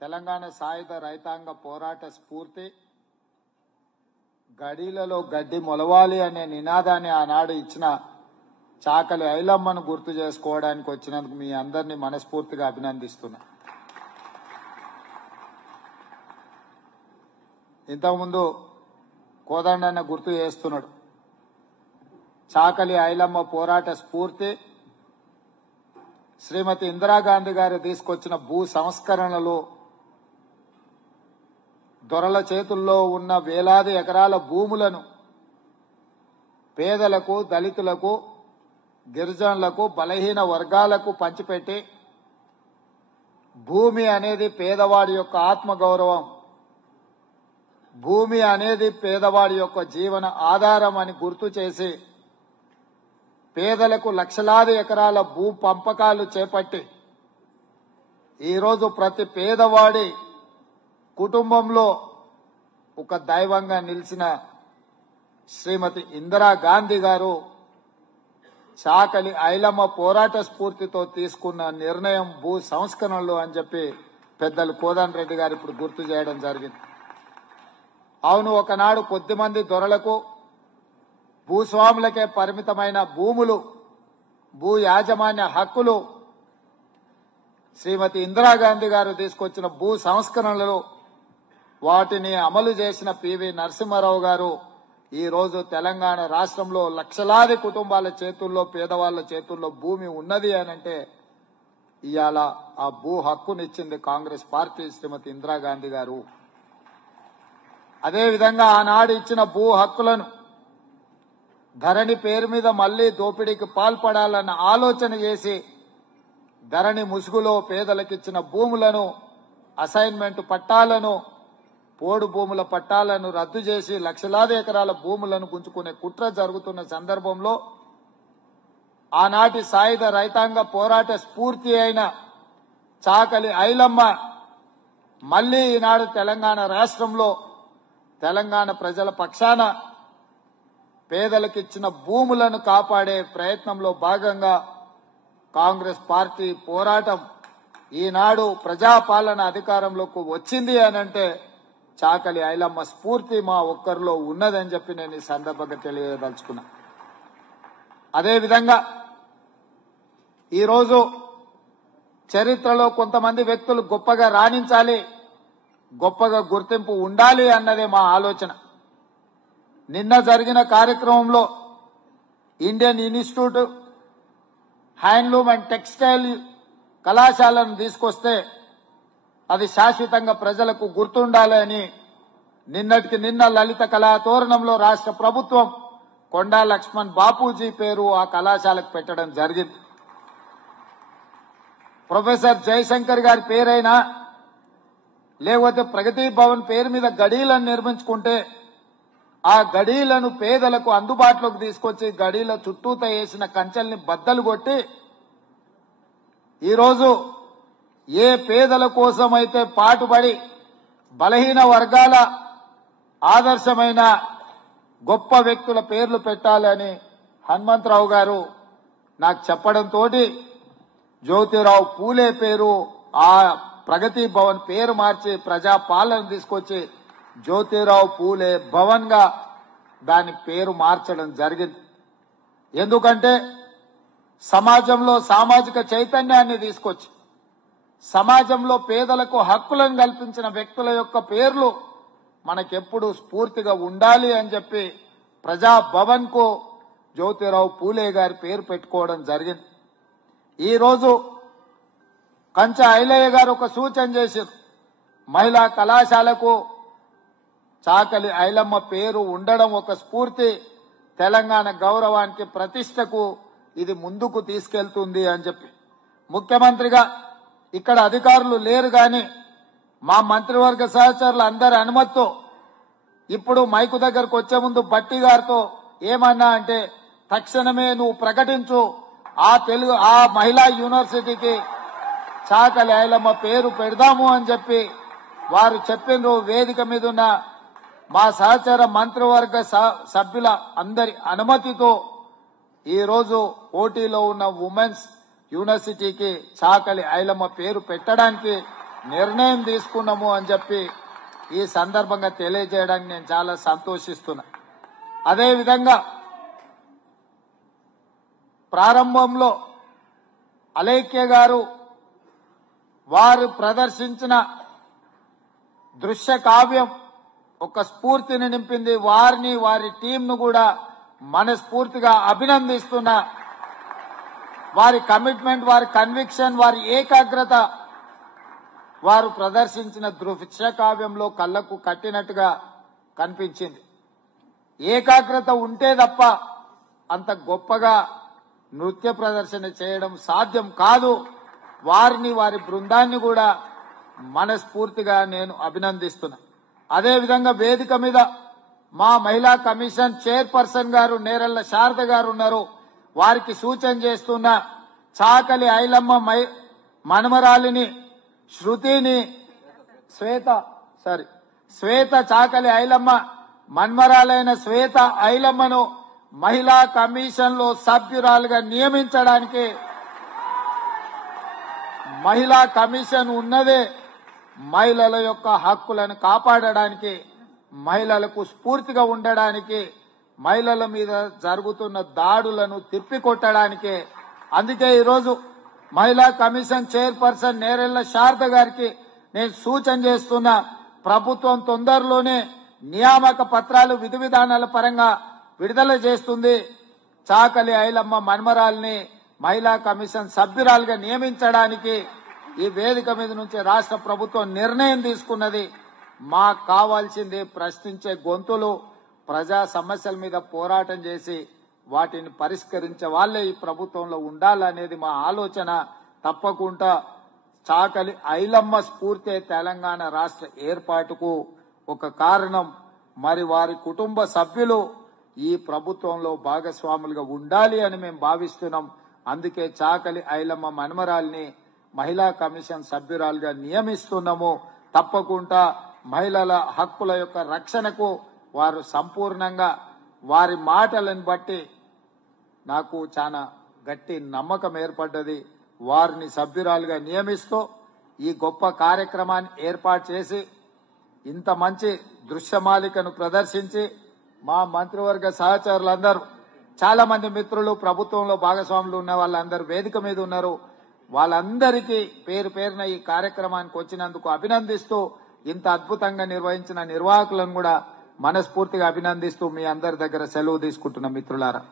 తెలంగాణ సాయుధ రైతాంగ పోరాట స్ఫూర్తి గడీలలో గడ్డి మొలవాలి అనే నినాదాన్ని ఆనాడు ఇచ్చిన చాకలి ఐలమ్మను గుర్తు చేసుకోవడానికి వచ్చినందుకు మీ అందరినీ మనస్ఫూర్తిగా అభినందిస్తున్నా. ఇంతకుముందు కోదండన్న గుర్తు చేస్తున్నాడు. చాకలి ఐలమ్మ పోరాట స్ఫూర్తి శ్రీమతి ఇందిరాగాంధీ గారు తీసుకొచ్చిన భూ సంస్కరణలు దొరల చేతుల్లో ఉన్న వేలాది ఎకరాల భూములను పేదలకు, దళితులకు, గిరిజనులకు, బలహీన వర్గాలకు పంచిపెట్టి భూమి అనేది పేదవాడి యొక్క ఆత్మగౌరవం, భూమి అనేది పేదవాడి యొక్క జీవన ఆధారం అని గుర్తు చేసి పేదలకు లక్షలాది ఎకరాల భూ పంపకాలు చేపట్టి ఈరోజు ప్రతి పేదవాడి కుటుంబంలో ఒక దైవంగా నిలిచిన శ్రీమతి ఇందిరాగాంధీ గారు చాకలి ఐలమ్మ పోరాట స్ఫూర్తితో తీసుకున్న నిర్ణయం భూ సంస్కరణలు అని చెప్పి పెద్దలు కోదండ రెడ్డి గారు ఇప్పుడు గుర్తు చేయడం జరిగింది. అవును, ఒకనాడు కొద్దిమంది దొరలకు, భూస్వాములకే పరిమితమైన భూములు, భూ యాజమాన్య హక్కులు శ్రీమతి ఇందిరాగాంధీ గారు తీసుకొచ్చిన భూ సంస్కరణలు వాటిని అమలు చేసిన పివి నరసింహారావు గారు ఈ రోజు తెలంగాణ రాష్ట్రంలో లక్షలాది కుటుంబాల చేతుల్లో, పేదవాళ్ల చేతుల్లో భూమి ఉన్నది అనంటే ఇవాళ ఆ భూ హక్కునిచ్చింది కాంగ్రెస్ పార్టీ, శ్రీమతి ఇందిరాగాంధీ గారు. అదేవిధంగా ఆనాడు ఇచ్చిన భూ హక్కులను ధరణి పేరు మీద మళ్లీ దోపిడీకి పాల్పడాలన్న ఆలోచన చేసి ధరణి ముసుగులో పేదలకిచ్చిన భూములను, అసైన్మెంట్ పట్టాలను, పోడు భూముల పట్టాలను రద్దు చేసి లక్షలాది ఎకరాల భూములను గుంజుకునే కుట్ర జరుగుతున్న సందర్భంలో ఆనాటి సాయుధ రైతాంగ పోరాట స్ఫూర్తి అయిన చాకలి ఐలమ్మ మళ్లీ ఈనాడు తెలంగాణ రాష్ట్రంలో తెలంగాణ ప్రజల పక్షాన పేదలకిచ్చిన భూములను కాపాడే ప్రయత్నంలో భాగంగా కాంగ్రెస్ పార్టీ పోరాటం ఈనాడు ప్రజాపాలన అధికారంలోకి వచ్చింది అనంటే చాకలి ఐలమ్మ స్ఫూర్తి మా ఒక్కరిలో ఉన్నదని చెప్పి నేను ఈ సందర్భంగా తెలియదలుచుకున్నా. అదేవిధంగా ఈరోజు చరిత్రలో కొంతమంది వ్యక్తులు గొప్పగా రాణించాలి, గొప్పగా గుర్తింపు ఉండాలి అన్నదే మా ఆలోచన. నిన్న జరిగిన కార్యక్రమంలో Indian institute handloom and textile కళాశాలను తీసుకొస్తే అది శాశ్వతంగా ప్రజలకు గుర్తుండాలి అని నిన్నటికి నిన్న లలిత కళా తోరణంలో రాష్ట్ర ప్రభుత్వం కొండా లక్ష్మణ్ బాపూజీ పేరు ఆ కళాశాలకు పెట్టడం జరిగింది. ప్రొఫెసర్ జయశంకర్ గారి పేరైనా లేకపోతే ప్రగతి భవన్ పేరు మీద గడీలను నిర్మించుకుంటే ఆ గడీలను పేదలకు అందుబాటులోకి తీసుకొచ్చి గడీల చుట్టూత వేసిన కంచెల్ని బద్దలు కొట్టి ఈరోజు ఏ పేదల కోసమైతే పాటుపడి బలహీన వర్గాల ఆదర్శమైన గొప్ప వ్యక్తుల పేర్లు పెట్టాలని హనుమంతరావు గారు నాకు చెప్పడంతో జ్యోతిరావు పూలే పేరు ఆ ప్రగతి భవన్ పేరు మార్చి ప్రజాపాలన తీసుకొచ్చి జ్యోతిరావు పూలే భవన్ గా దాని పేరు మార్చడం జరిగింది. ఎందుకంటే సమాజంలో సామాజిక చైతన్యాన్ని తీసుకొచ్చి సమాజంలో పేదలకు హక్కులను కల్పించిన వ్యక్తుల యొక్క పేర్లు మనకెప్పుడు స్ఫూర్తిగా ఉండాలి అని చెప్పి ప్రజాభవన్ కు జ్యోతిరావు పూలే గారి పేరు పెట్టుకోవడం జరిగింది. ఈరోజు కంచ ఐలయ్య గారు ఒక సూచన చేశారు, మహిళా కళాశాలకు చాకలి ఐలమ్మ పేరు ఉండడం ఒక స్ఫూర్తి, తెలంగాణ గౌరవానికి, ప్రతిష్టకు ఇది ముందుకు తీసుకెళ్తుంది అని చెప్పి. ముఖ్యమంత్రిగా ఇక్కడ అధికారులు లేరు గాని మా మంత్రివర్గ సహచరులు అందరి అనుమతితో ఇప్పుడు మైకు దగ్గరకు వచ్చే ముందు బట్టి గారితో ఏమన్నా అంటే తక్షణమే నువ్వు ప్రకటించు, ఆ మహిళా యూనివర్సిటీకి చాకలి ఐలమ్మ పేరు పెడదాము అని చెప్పి వారు చెప్పిన వేదిక మీద ఉన్న మా సహచర మంత్రివర్గ సభ్యుల అందరి అనుమతితో ఈ రోజు పోటీలో ఉన్న ఉమెన్స్ యూనివర్సిటీకి చాకలి ఐలమ్మ పేరు పెట్టడానికి నిర్ణయం తీసుకున్నాము అని చెప్పి ఈ సందర్భంగా తెలియజేయడానికి నేను చాలా సంతోషిస్తున్నా. అదేవిధంగా ప్రారంభంలో అలేఖ్య గారు వారు ప్రదర్శించిన దృశ్య కావ్యం ఒక స్ఫూర్తిని నింపింది. వారిని వారి టీంను కూడా మనస్ఫూర్తిగా అభినందిస్తున్నా. వారి కమిట్మెంట్, వారి కన్విక్షన్, వారి ఏకాగ్రత వారు ప్రదర్శించిన దృశ్య కావ్యంలో కళ్లకు కట్టినట్టుగా కనిపించింది. ఏకాగ్రత ఉంటే తప్ప అంత గొప్పగా నృత్య ప్రదర్శన చేయడం సాధ్యం కాదు. వారిని వారి బృందాన్ని కూడా మనస్ఫూర్తిగా నేను అభినందిస్తున్నా. అదేవిధంగా వేదిక మీద మా మహిళా కమిషన్ చైర్పర్సన్ గారు నేరెళ్ల శారద గారు ఉన్నారు. వారికి సూచన చేస్తున్న చాకలి ఐలమ్మ మనమరాలిని శృతిని శ్వేత చాకలి ఐలమ్మ మన్మరాలైన శ్వేత ఐలమ్మను మహిళా కమిషన్ లో సభ్యురాలుగా నియమించడానికి మహిళా కమిషన్ ఉన్నదే మహిళల యొక్క హక్కులను కాపాడడానికి, మహిళలకు స్ఫూర్తిగా ఉండడానికి, మహిళల మీద జరుగుతున్న దాడులను తిప్పికొట్టడానికి. అందుకే ఈరోజు మహిళా కమిషన్ చైర్పర్సన్ నేరెళ్ల శారద గారికి నేను సూచన చేస్తున్నా. ప్రభుత్వం తొందరలోనే నియామక పత్రాలు విధి విధానాల పరంగా విడుదల చేస్తుంది. చాకలి ఐలమ్మ మన్మరాల్ని మహిళా కమిషన్ సభ్యురాలుగా నియమించడానికి ఈ వేదిక మీద నుంచి రాష్ట్ర ప్రభుత్వం నిర్ణయం తీసుకున్నది. మాకు కావాల్సింది ప్రశ్నించే గొంతులు, ప్రజా సమస్యల మీద పోరాటం చేసి వాటిని పరిష్కరించే వాళ్లే ఈ ప్రభుత్వంలో ఉండాలనేది మా ఆలోచన. తప్పకుండా చాకలి ఐలమ్మ స్ఫూర్తి తెలంగాణ రాష్ట్ర ఏర్పాటుకు ఒక కారణం. మరి వారి కుటుంబ సభ్యులు ఈ ప్రభుత్వంలో భాగస్వాములుగా ఉండాలి అని మేము భావిస్తున్నాం. అందుకే చాకలి ఐలమ్మ మనమరాల్ని మహిళా కమిషన్ సభ్యురాలుగా నియమిస్తున్నాము. తప్పకుండా మహిళల హక్కుల యొక్క రక్షణకు వారు సంపూర్ణంగా, వారి మాటలను బట్టి నాకు చాలా గట్టి నమ్మకం ఏర్పడ్డది. వారిని సభ్యురాలుగా నియమిస్తూ ఈ గొప్ప కార్యక్రమాన్ని ఏర్పాటు చేసి ఇంత మంచి దృశ్యమాలికను ప్రదర్శించి మా మంత్రివర్గ సహచరులందరూ, చాలా మంది మిత్రులు ప్రభుత్వంలో భాగస్వాములు ఉన్న వాళ్ళందరూ వేదిక మీద ఉన్నారు. వాళ్ళందరికీ పేరు పేరున ఈ కార్యక్రమానికి వచ్చినందుకు అభినందిస్తూ, ఇంత అద్భుతంగా నిర్వహించిన నిర్వాహకులను కూడా మనస్ఫూర్తిగా అభినందిస్తూ మీ అందరి దగ్గర సెలవు తీసుకుంటున్న మిత్రులారా.